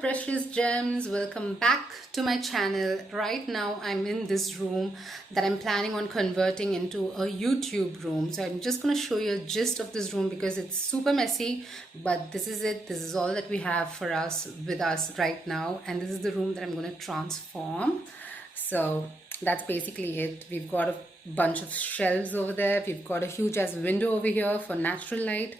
precious gems, welcome back to my channel. Right now I'm in this room that I'm planning on converting into a YouTube room. So I'm just going to show you a gist of this room because it's super messy, but this is it. This is all that we have for us with us right now, and this is the room that I'm going to transform. So that's basically it. We've got a bunch of shelves over there. We've got a huge ass window over here for natural light,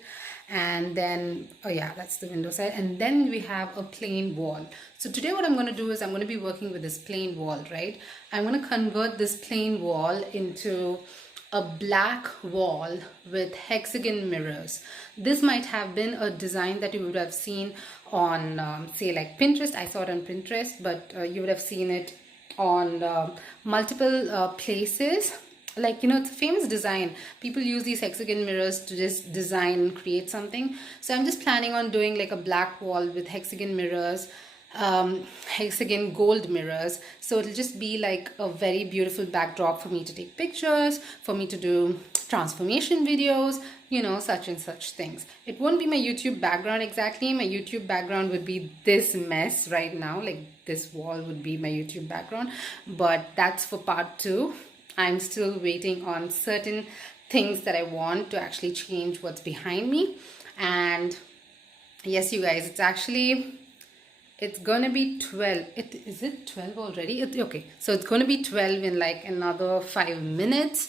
and then oh yeah, that's the window side, and then we have a plain wall. So today what I'm going to do is I'm going to be working with this plain wall, right? I'm going to convert this plain wall into a black wall with hexagon mirrors. This might have been a design that you would have seen on say like Pinterest. I saw it on Pinterest, but you would have seen it on multiple places. Like, you know, it's a famous design. People use these hexagon mirrors to just design and create something. So I'm just planning on doing like a black wall with hexagon mirrors, hexagon gold mirrors. So it'll just be like a very beautiful backdrop for me to take pictures, for me to do transformation videos, you know, such and such things. It won't be my YouTube background exactly. My YouTube background would be this mess right now. Like this wall would be my YouTube background, but that's for part 2. I'm still waiting on certain things that I want to actually change what's behind me. And yes, you guys, it's gonna be 12. Is it 12 already? Okay, so it's gonna be 12 in like another 5 minutes.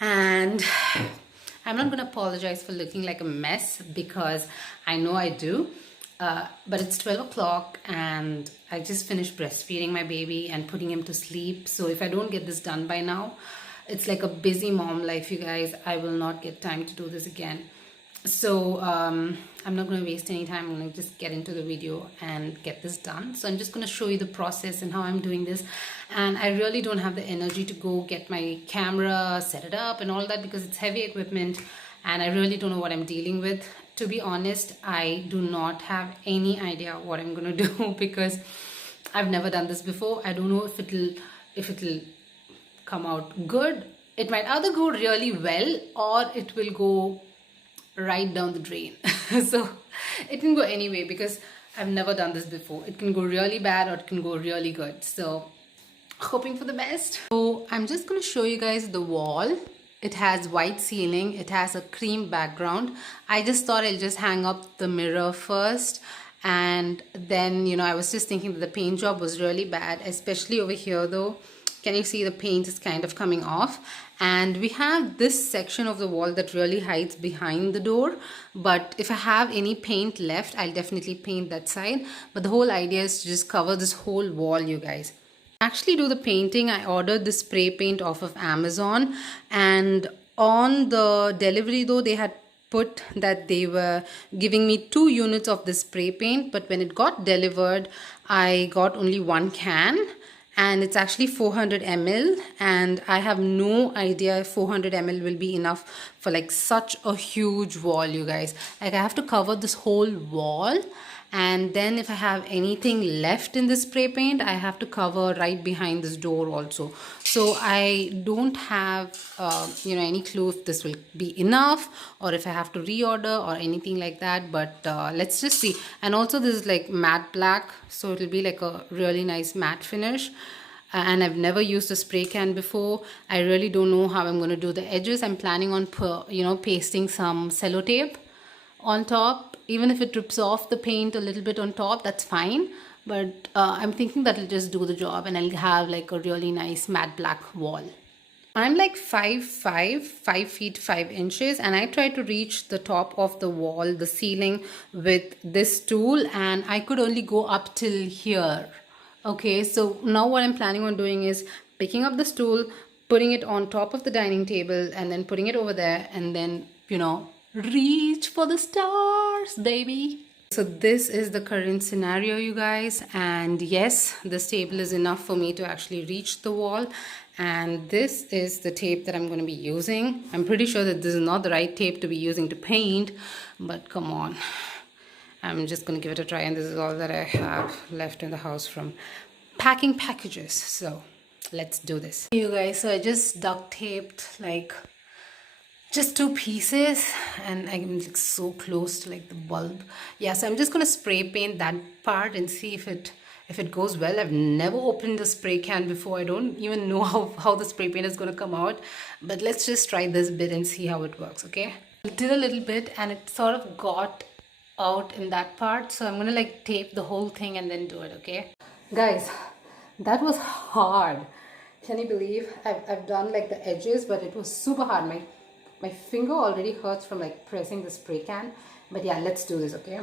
And I'm not gonna apologize for looking like a mess because I know I do. But it's 12 o'clock and I just finished breastfeeding my baby and putting him to sleep. So if I don't get this done by now, it's like a busy mom life, you guys. I will not get time to do this again. So I'm not going to waste any time. I'm going to just get into the video and get this done. So I'm just going to show you the process and how I'm doing this. And I really don't have the energy to go get my camera, set it up and all that because it's heavy equipment and I really don't know what I'm dealing with. To be honest, I do not have any idea what I'm gonna do because I've never done this before. I don't know if it'll come out good. It might either go really well or it will go right down the drain. So it can go anyway because I've never done this before. It can go really bad or it can go really good. So hoping for the best. So I'm just gonna show you guys the wall. It has white ceiling, it has a cream background. I just thought I'll just hang up the mirror first, and then, you know, I was just thinking that the paint job was really bad, especially over here though. Can you see the paint is kind of coming off? And we have this section of the wall that really hides behind the door, but if I have any paint left, I'll definitely paint that side. But the whole idea is to just cover this whole wall, you guys. Actually do the painting. I ordered the spray paint off of Amazon, and on the delivery though they had put that they were giving me 2 units of the spray paint, but when it got delivered I got only 1 can, and it's actually 400 ml, and I have no idea if 400 ml will be enough for like such a huge wall, you guys. Like I have to cover this whole wall, and then if I have anything left in the spray paint I have to cover right behind this door also. So I don't have you know, any clue if this will be enough or if I have to reorder or anything like that, but let's just see. And also this is like matte black, so it'll be like a really nice matte finish. And I've never used a spray can before. I really don't know how I'm going to do the edges. I'm planning on you know, pasting some sellotape on top. Even if it rips off the paint a little bit on top, that's fine, but I'm thinking that it'll just do the job and I'll have like a really nice matte black wall. I'm like 5 feet 5 inches, and I tried to reach the top of the wall, the ceiling, with this tool, and I could only go up till here. Okay, so now what I'm planning on doing is picking up the stool, putting it on top of the dining table, and then putting it over there, and then, you know, reach for the stars, baby. So this is the current scenario, you guys, and yes, this table is enough for me to actually reach the wall, and this is the tape that I'm going to be using. I'm pretty sure that this is not the right tape to be using to paint, but come on, I'm just going to give it a try, and this is all that I have left in the house from packing packages. So let's do this, you guys. So I just duct taped like just two pieces, and I'm like so close to like the bulb. Yeah, so I'm just gonna spray paint that part and see if it goes well. I've never opened the spray can before. I don't even know how the spray paint is gonna come out, but let's just try this bit and see how it works. Okay, I did a little bit and it sort of got out in that part, so I'm gonna like tape the whole thing and then do it. Okay guys, that was hard. Can you believe I've done like the edges, but it was super hard. My finger already hurts from like pressing the spray can. But yeah, let's do this. Okay,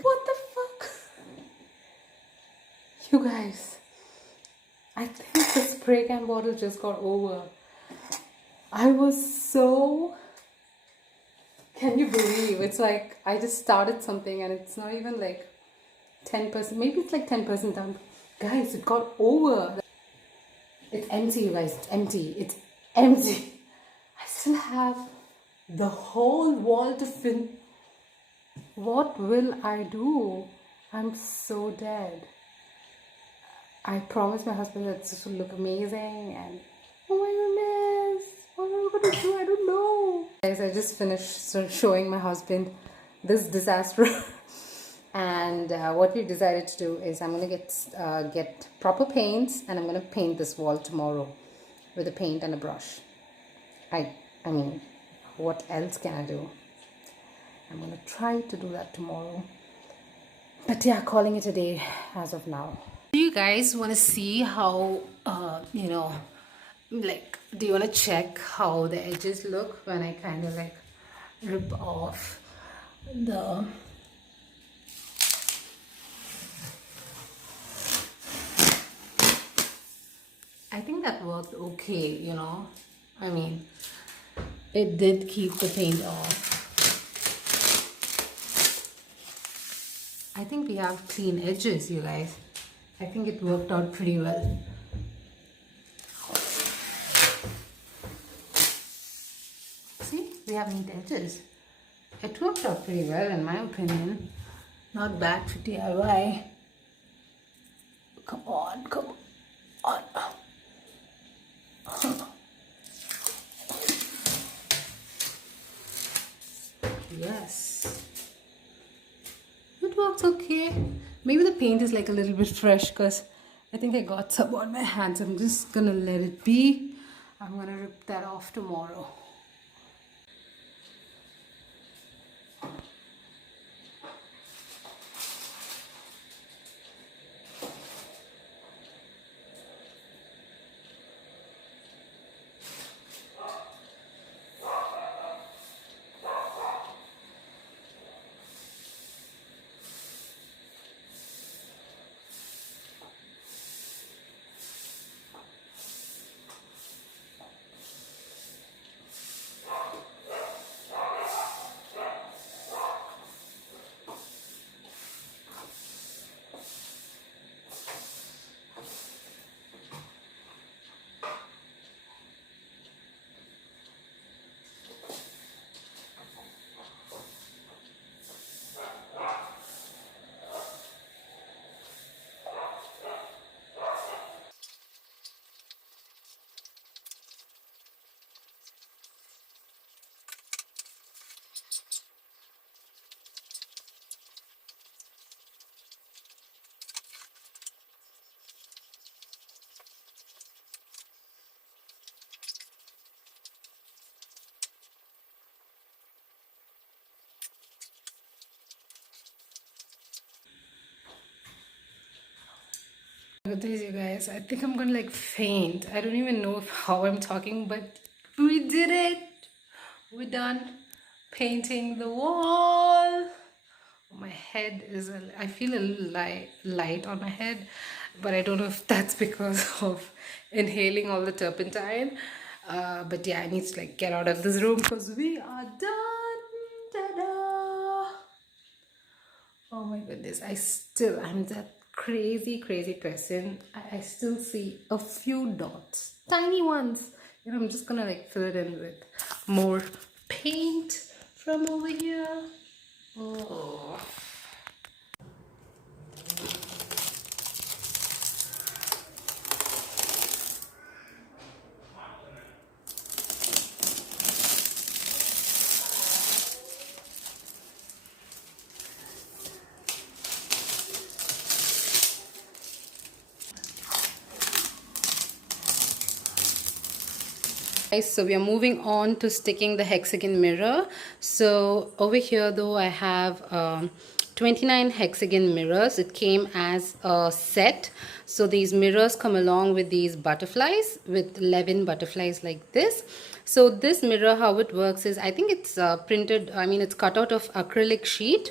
what the fuck, you guys? I think the spray can bottle just got over. I was so. Can you believe? It's like I just started something and it's not even like 10%. Maybe it's like 10% done. Guys, it got over. It's empty, you guys. It's empty. It's empty. I still have the whole wall to fill. What will I do? I'm so dead. I promised my husband that this will look amazing, and oh my goodness, what am I gonna do? I don't know. Guys, I just finished showing my husband this disaster. And what we've decided to do is I'm gonna get proper paints, and I'm gonna paint this wall tomorrow with a paint and a brush. I mean, what else can I do? I'm gonna try to do that tomorrow. But yeah, calling it a day as of now. Do you guys want to see how like, do you want to check how the edges look when I kind of like rip off the I think that worked okay, you know. I mean, it did keep the paint off. I think we have clean edges, you guys. I think it worked out pretty well. See, we have neat edges. It worked out pretty well in my opinion. Not bad for DIY. Come on, come on. Yes. It works okay. Maybe the paint is like a little bit fresh because I think I got some on my hands. I'm just gonna let it be. I'm gonna rip that off tomorrow. Look at this, you guys. I think I'm gonna like faint. I don't even know how I'm talking, but we did it. We're done painting the wall. My head is, I feel a little light on my head, but I don't know if that's because of inhaling all the turpentine. But yeah, I need to like get out of this room because we are done. Ta-da! Oh my goodness, I'm that crazy person. I still see a few dots, tiny ones. You know, I'm just gonna like fill it in with more paint from over here. Oh. Guys, so we are moving on to sticking the hexagon mirror. So over here though, I have 29 hexagon mirrors. It came as a set. So these mirrors come along with these butterflies, with 11 butterflies like this. So this mirror, how it works is, I think it's it's cut out of acrylic sheet,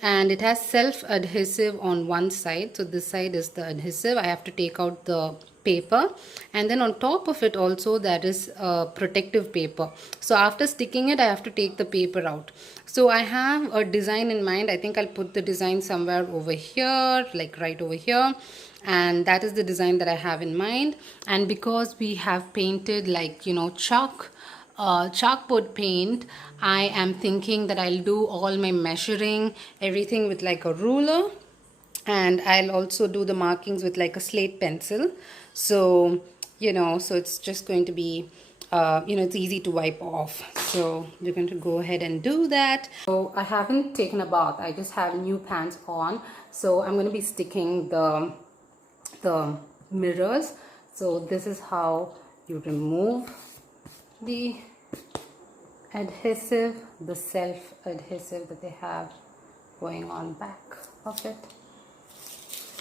and it has self-adhesive on one side. So this side is the adhesive. I have to take out the paper, and then on top of it also there is protective paper. So after sticking it, I have to take the paper out. So I have a design in mind. I think I'll put the design somewhere over here, like right over here, and that is the design that I have in mind. And because we have painted like, you know, chalkboard paint, I am thinking that I'll do all my measuring, everything with like a ruler, and I'll also do the markings with like a slate pencil. So, you know, so it's just going to be, it's easy to wipe off. So we're going to go ahead and do that. So I haven't taken a bath. I just have new pants on. So I'm going to be sticking the mirrors. So this is how you remove the adhesive, the self adhesive that they have going on back of it,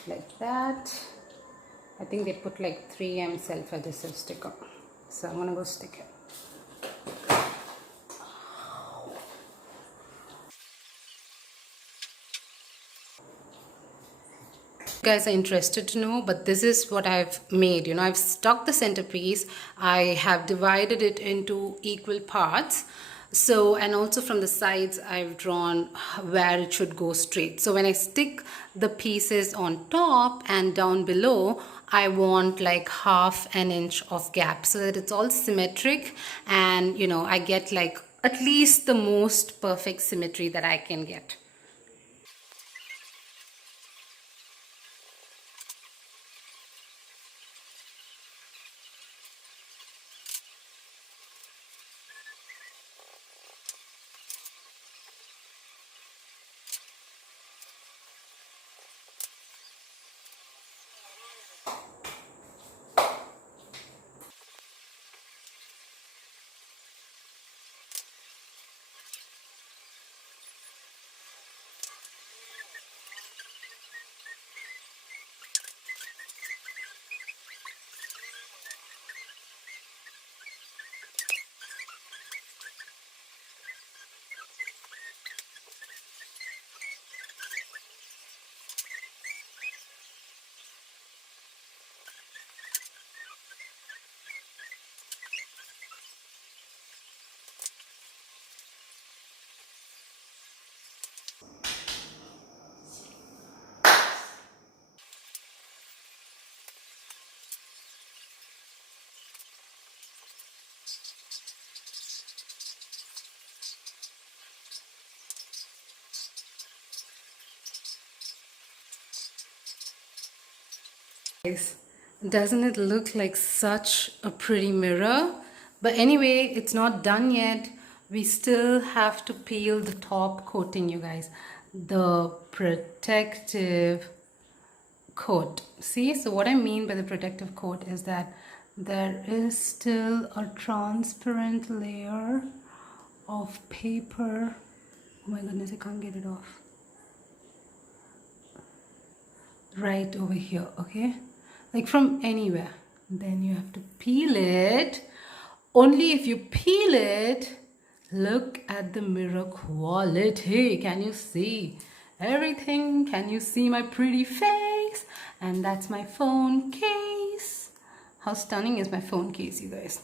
like that. I think they put like 3M self adhesive sticker, so I'm gonna go stick it. Guys are interested to know, but this is what I've made. You know, I've stuck the centerpiece, I have divided it into equal parts. So, and also from the sides I've drawn where it should go straight. So when I stick the pieces on top and down below, I want like half an inch of gap so that it's all symmetric, and you know, I get like at least the most perfect symmetry that I can get. Doesn't it look like such a pretty mirror? But anyway, it's not done yet. We still have to peel the top coating, you guys. The protective coat. See, so what I mean by the protective coat is that there is still a transparent layer of paper. Oh my goodness, I can't get it off. Right over here, okay? like from anywhere. Then you have to peel it. Only if you peel it, look at the mirror quality. Can you see everything? Can you see my pretty face? And that's my phone case. How stunning is my phone case, you guys?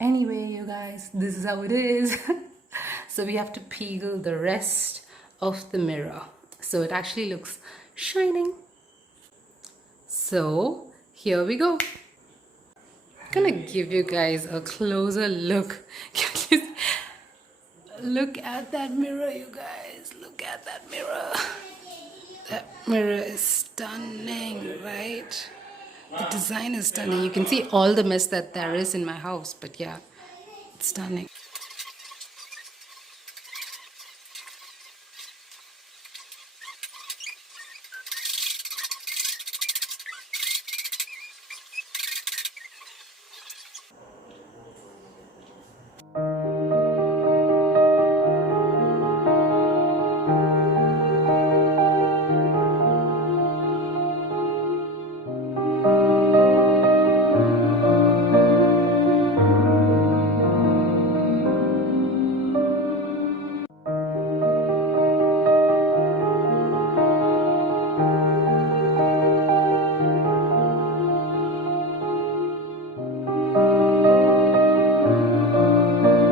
Anyway, you guys, this is how it is. So we have to peel the rest of the mirror so it actually looks shining. So here we go. I'm gonna give you guys a closer look. Look at that mirror, you guys. Look at that mirror. That mirror is stunning, right? The design is stunning. You can see all the mess that there is in my house, but yeah, it's stunning.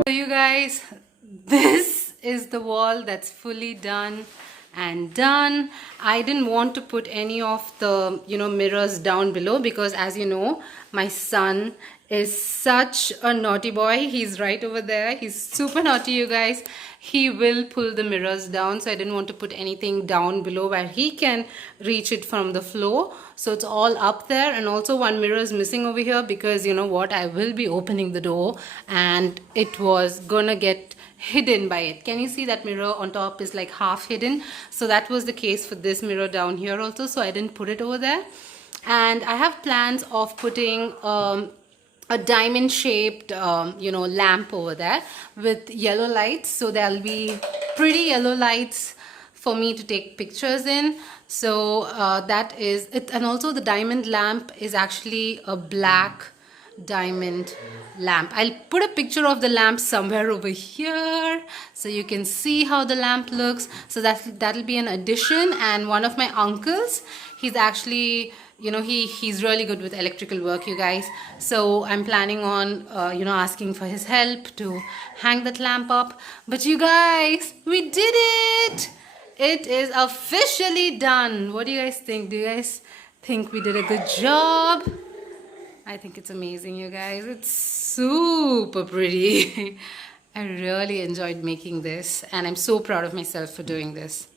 So you guys, this is the wall that's fully done and done. I didn't want to put any of the mirrors down below because, as you know, my son is such a naughty boy. He's right over there. He's super naughty, you guys. He will pull the mirrors down, so I didn't want to put anything down below where he can reach it from the floor. So it's all up there, and also one mirror is missing over here because you know what, I will be opening the door and it was gonna get hidden by it. Can you see that mirror on top is like half hidden? So that was the case for this mirror down here also, so I didn't put it over there. And I have plans of putting a diamond shaped lamp over there with yellow lights, so there'll be pretty yellow lights for me to take pictures in. So that is it. And also the diamond lamp is actually a black diamond lamp. I'll put a picture of the lamp somewhere over here so you can see how the lamp looks. So that'll be an addition. And one of my uncles, he's actually he's really good with electrical work, you guys. So I'm planning on asking for his help to hang that lamp up. But you guys, we did it! It is officially done. What do you guys think? Do you guys think we did a good job? I think it's amazing, you guys. It's super pretty. I really enjoyed making this, and I'm so proud of myself for doing this.